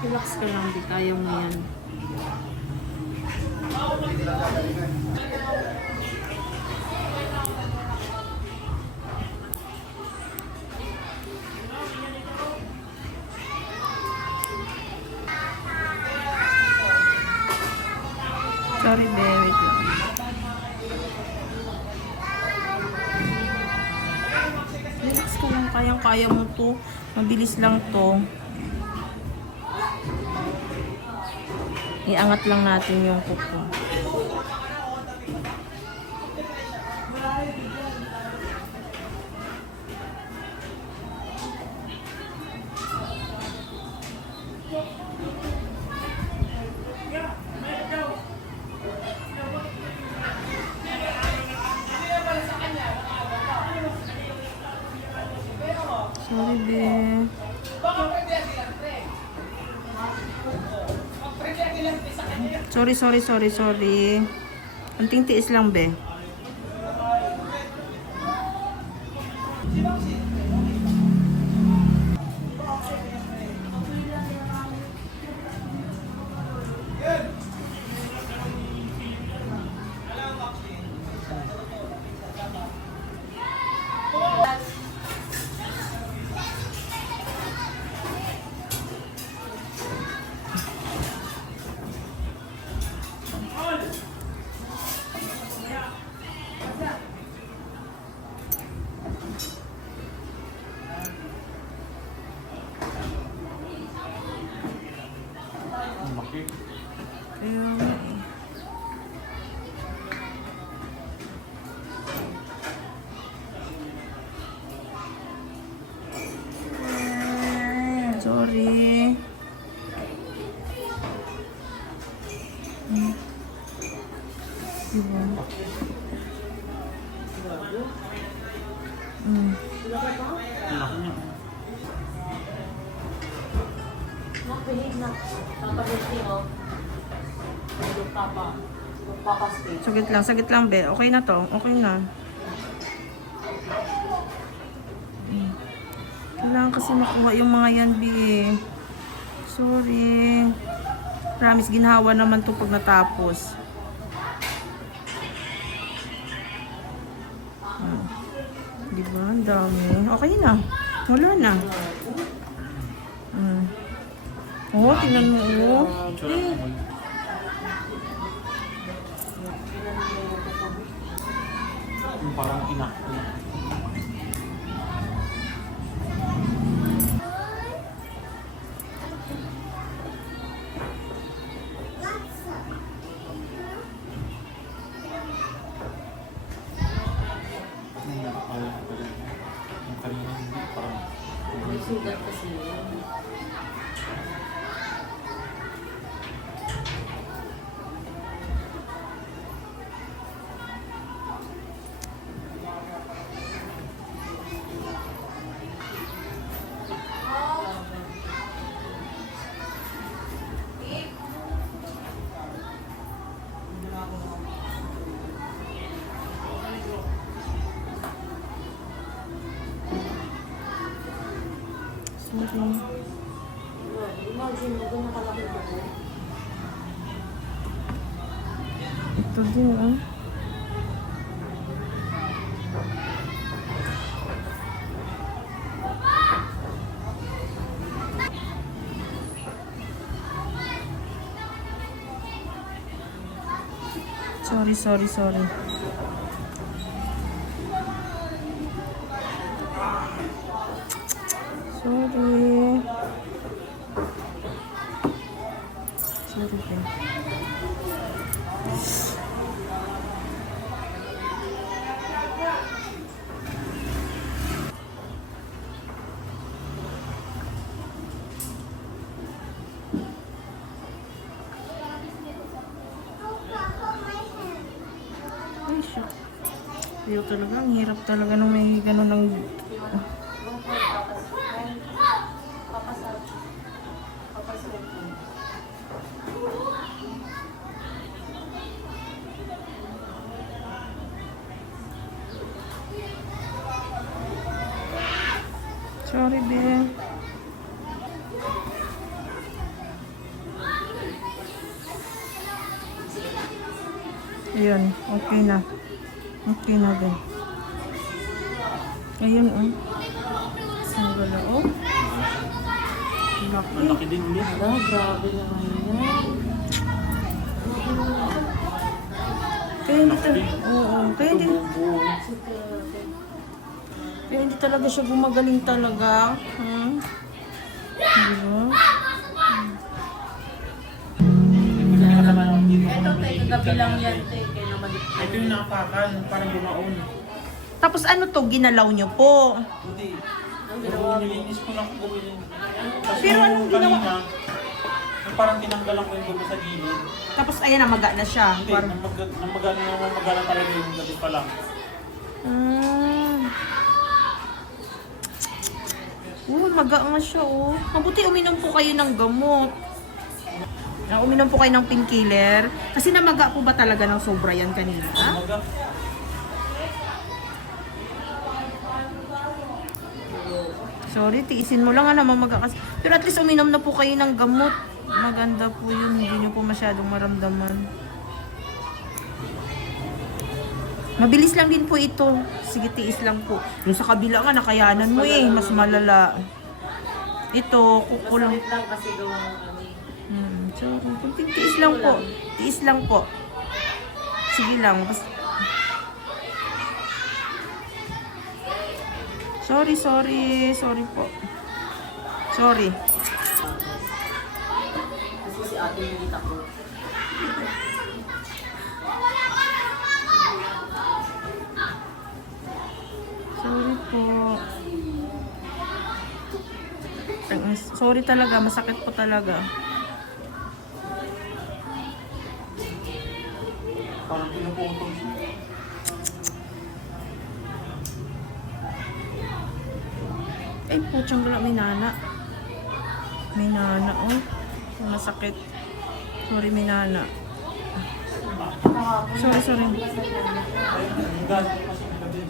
Relax ka lang, di kaya mo yan. Sorry, be. Wait lang. Relax ka lang. Kayang-kaya mo to. Mabilis lang to. Iangat lang natin yung kuko. Sorry, be. Sorry. Anting tiis lang, be. Kaya nga eh. Sorry. Diba? Sagit lang, be. Okay na to. Okay na. Kailangan kasi makuha yung mga yan, be. Sorry. Promise, ginhawa naman to pag natapos. Diba? Ang dami. Okay na. Wala na. Oh, tingnan mo. Oh. Parang ina. May sugat kasi yun. Imagine mo, doon nakalaki na ako. Ito din, ah. Sorry. Sorry. Ay, shoot. Ayaw talaga. Ang hirap talaga nung may gano'n ng... Sorry, babe. Ayan, okay na. Okay na din. Ayun, oh. Ang gala, oh. Laki. Malaki din ulit. Grabe naman yan. Kaya hindi oo, kaya hindi talaga siya gumagaling talaga. Diba? Ito, gabi lang yan. Ito yung nakapakan, parang bumaon. Tapos ano to, ginalaw nyo po? Hindi. Nilinis ko lang kung gawin. Pero anong ginawa? Yung parang tinanggalan ko yung gulo sa gilid. Tapos ayan, namaga na siya. Hindi, namagana talaga yung gabi pa lang. Maga nga siya, oh. Mabuti uminom po kayo ng gamot. Uminom po kayo ng painkiller. Kasi namaga po ba talaga ng sobra yan kanina? Namaga. Sorry, tiisin mo lang mamaga kasi. Pero at least uminom na po kayo ng gamot. Maganda po yun. Hindi nyo po masyadong maramdaman. Mabilis lang din po ito. Sige, tiis lang po. Yung sa kabila nga, nakayanan mo eh. Mas malala. Ito, kukulang. lang kasi gawang Sorry. Kunting tiis lang po. Tiis lang po. Sige lang. Sorry. Sorry po. Sorry. kasi si ate yung ko. Sorry po. Sorry talaga. Masakit po talaga. Parang pinuputol siya. Ay, putsang gala. May nana. May nana, oh. Masakit. Sorry, may nana. Sorry. Ang galit ko kasi ng gabi.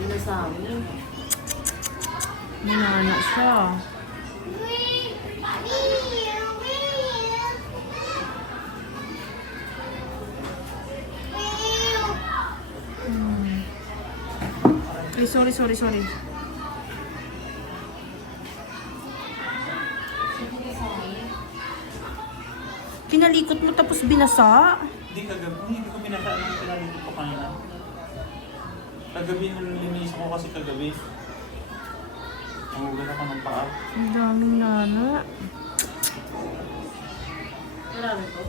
Hindi na sa amin. May nana siya. Ay, sorry. Kinalikot mo tapos binasa? Hindi ko pinasaan ng pinalikot ko kanina. Kagabi nilinis ko kasi kagabi. Nangugan ako ng paa. Ang daming nana. Marami to.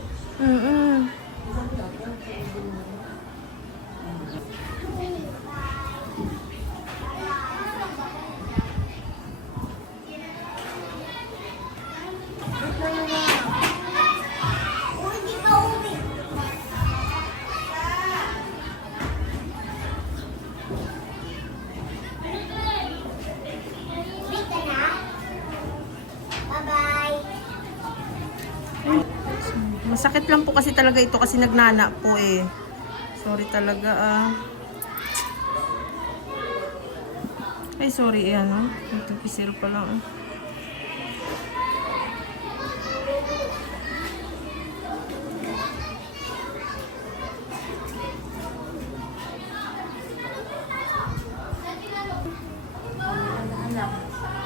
Masakit lang po kasi talaga ito kasi nagnana po eh. Sorry talaga Ay, sorry eh, Ito pisero pa lang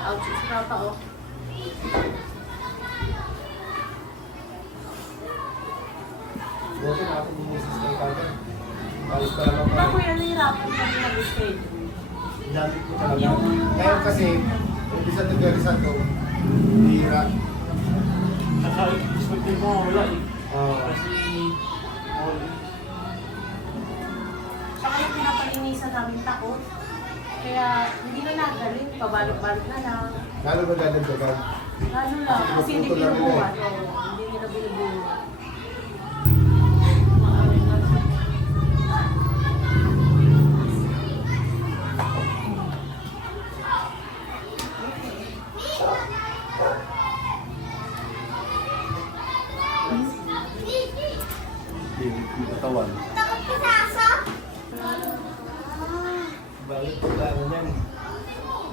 Ouch, sa pa oh. Buti natin yung misis kay Kagad. Alis pa naman pa. Ako yan nahirapan kami nag-schedule. Ginamit ko talaga. Ngayon kasi, umpisa nag-resan ko, hira. Saka expected mo wala eh. Kasi Saka yung pinapalinisan namin takot. Kaya hindi na nagaling, pabalot-balot na lang. Lalo ba dadagdagan? Lalo lang, kasi hindi Puputol lang nila binubuhat. Hindi nila binubuhat. Yung katawan. Bakit pagkaano yan?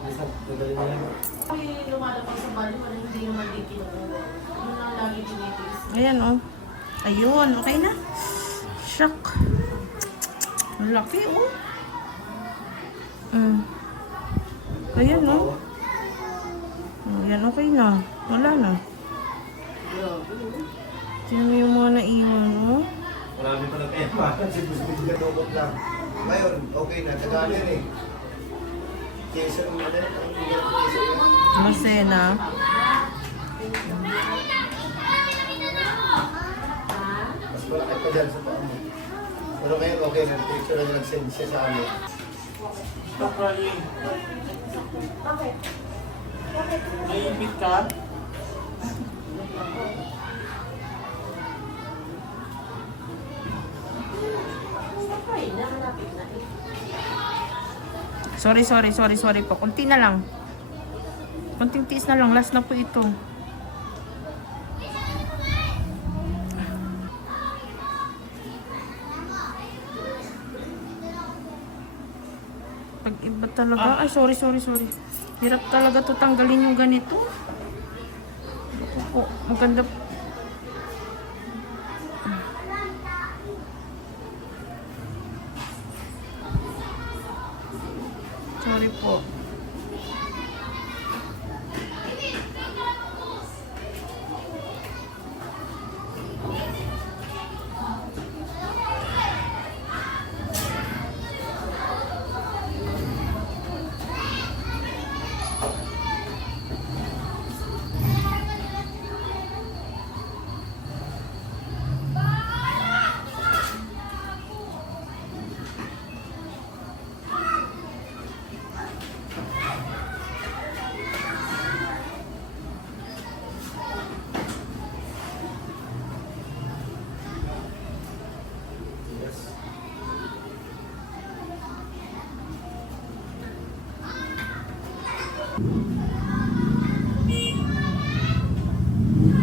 Minsan, dadali na yan. Kami lumalapag sa bali, wala hindi naman di kinukuha. Ano lang lagi tinitiis. Ayan, oh. Ayun, okay na. Shock. Ang laki, oh. Ayan, no? Yan, okay na. Wala na. Tingnan mo yung mga naiwan, oh. Marami pa na tema. Kasi gusto ko ginagawag lang. Ngayon, okay na. Tagalin eh. Kesa mo na rin. Ang ginagawa kesa yan. Masena. Mas malaki pa dyan sa paa mo. Pero ngayon, okay na. Picture na nag-send siya sa amin. Stop crying. Naipit ka? Ay, nakalapit na eh. Sorry po. Kunti na lang. Kunting tiis na lang. Last na po ito. Pag iba talaga. Ay, sorry. Hirap talaga to tanggalin yung ganito. Ako po. Maganda. Sorry po.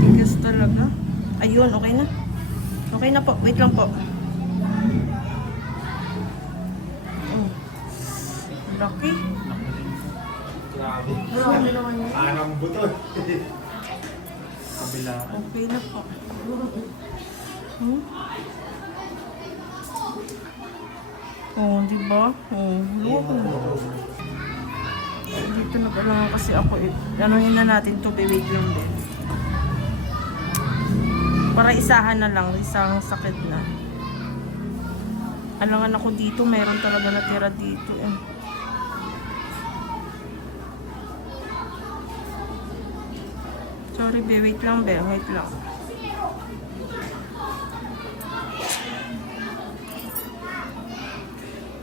Tigas talaga. Ayun, okay na. Okay na po. Wait lang po. Laki. Grabe. Grabe naman yun. Parang buton. Kabila. Okay na po. Oh, di ba? Oh, loko. Dito nag-alangan kasi ako eh. Anuhin na natin to, wait lang din. Para isahan na lang, isang sakit na. Alangan ako dito, meron talaga natira dito eh. Sorry, be, wait lang, wait lang.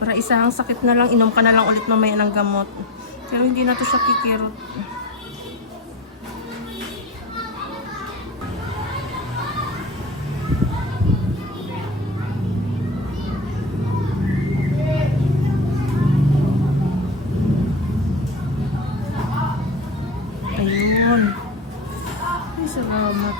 Para isang sakit na lang, inom ka na lang ulit mamaya ng gamot. Pero hindi na to siya kikirot. Ayun. Ay, salamat.